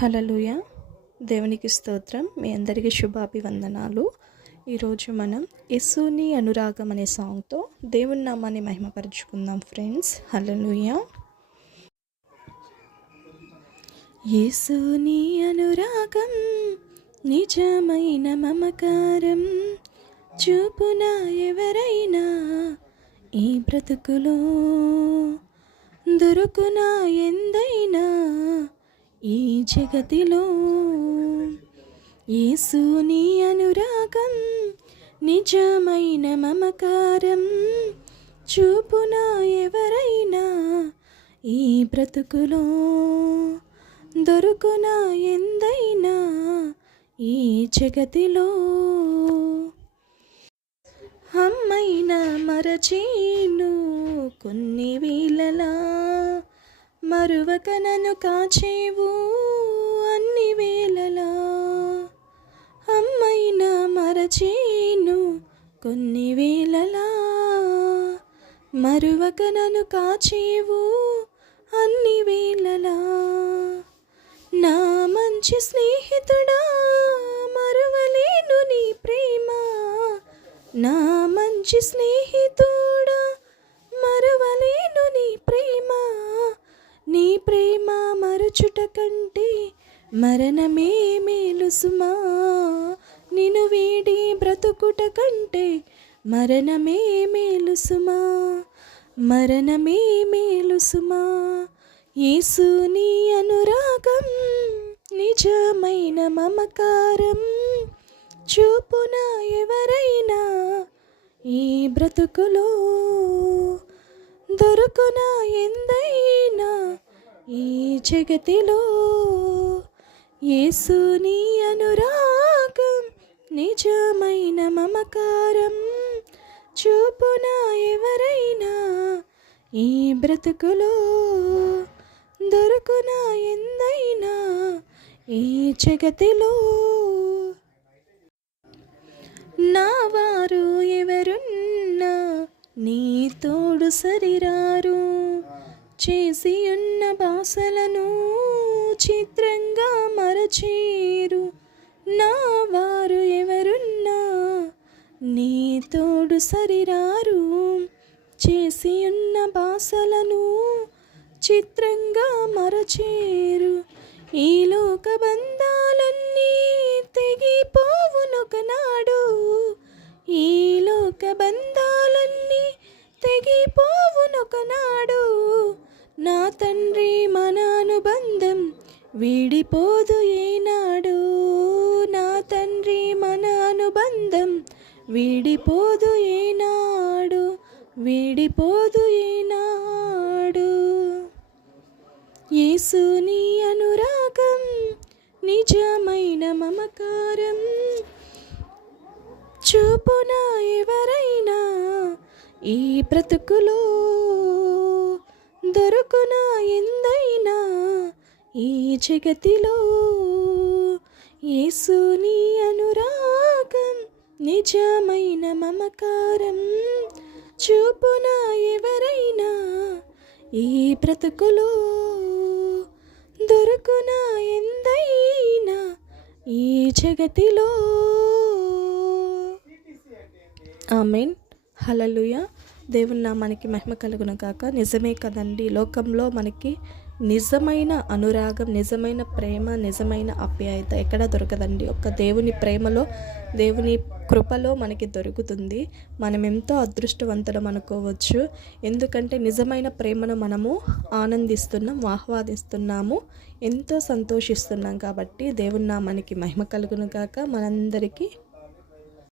హల్లెలూయా. దేవునికి స్తోత్రం. మీ అందరికీ శుభాభివందనాలు. ఈరోజు మనం యేసుని అనురాగం అనే సాంగ్తో దేవుని నామాన్ని మహిమపరుచుకుందాం ఫ్రెండ్స్. హల్లెలూయా. యేసుని అనురాగం నిజమైన మమకారం చూపునా ఎవరైనా ఈ బ్రతుకులో దొరుకునా ఎందైనా ఈ జగతిలో. యేసుని అనురాగం నిజమైన మమకారం చూపునా ఎవరైనా ఈ బ్రతుకులో దొరుకునా ఎందైనా ఈ జగతిలో. అమ్మైనా మరచేను కొన్ని వేళలా మరువక నన్ను కాచేవు అన్ని వేళలా. అమ్మైనా మరచేను కొన్ని వేళలా మరువక నన్ను కాచేవు అన్ని వేళలా. నా మంచి స్నేహితుడా మరువలేను నీ ప్రేమ, నా మంచి స్నేహితుడా మరువలేను నీ ప్రేమ. నీ ప్రేమ మరచుట కంటే మరణమే మేలు సుమా, నిన్ను వీడి బ్రతుకుట కంటే మరణమే మేలు సుమా, మరణమే మేలు సుమా. యేసుని అనురాగం నిజమైన మమకారం చూపునా ఎవరైనా ఈ బ్రతుకులో దొరుకునా ఎందైనా ఈ జగతిలో. యేసుని అనురాగం నిజమైన మమకారం చూపునా ఎవరైనా ఈ బ్రతుకులో దొరుకునా ఎందైనా ఈ జగతిలో. నా వారు ఎవరున్నా నీ తోడు సరిరారు, చేసి ఉన్న బాసలను చిత్రంగా మరచేరు. నా వారు ఎవరున్నా నీ తోడు సరిరారు, చేసి ఉన్న బాసలను చిత్రంగా మరచేరు. ఈ లోక బంధాలన్నీ తెగిపోవునొకనాడు, ఈ లోక బంధాలన్నీ తెగిపోవునొకనాడు. నా తండ్రి మన అనుబంధం వీడిపోదు ఏనాడు, నా తండ్రి మన అనుబంధం వీడిపోదు ఏనాడు, వీడిపోదు ఏనాడు. యేసుని అనురాగం నిజమైన మమకారం చూపునా ఎవరైనా ఈ బ్రతుకులో దొరుకునా ఎందైనా ఈ జగతిలో. యేసుని అనురాగం నిజమైన మమకారం చూపునా ఎవరైనా ఈ బ్రతుకులో దొరుకునా ఎందైనా ఈ జగతిలో. ఆమేన్. హల్లెలూయా. దేవుని నామానికి మహిమ కలుగును గాక. నిజమే కదండి, లోకంలో మనకి నిజమైన అనురాగం, నిజమైన ప్రేమ, నిజమైన ఆప్యాయత ఎక్కడ దొరకదండి. ఒక్క దేవుని ప్రేమలో, దేవుని కృపలో మనకి దొరుకుతుంది. మనం ఎంతో అదృష్టవంతులం అనుకోవచ్చు. ఎందుకంటే నిజమైన ప్రేమను మనము ఆనందిస్తున్నాం, ఆహ్వాదిస్తున్నాము, ఎంతో సంతోషిస్తున్నాం. కాబట్టి దేవుని నామానికి మహిమ కలుగును గాక. మనందరికీ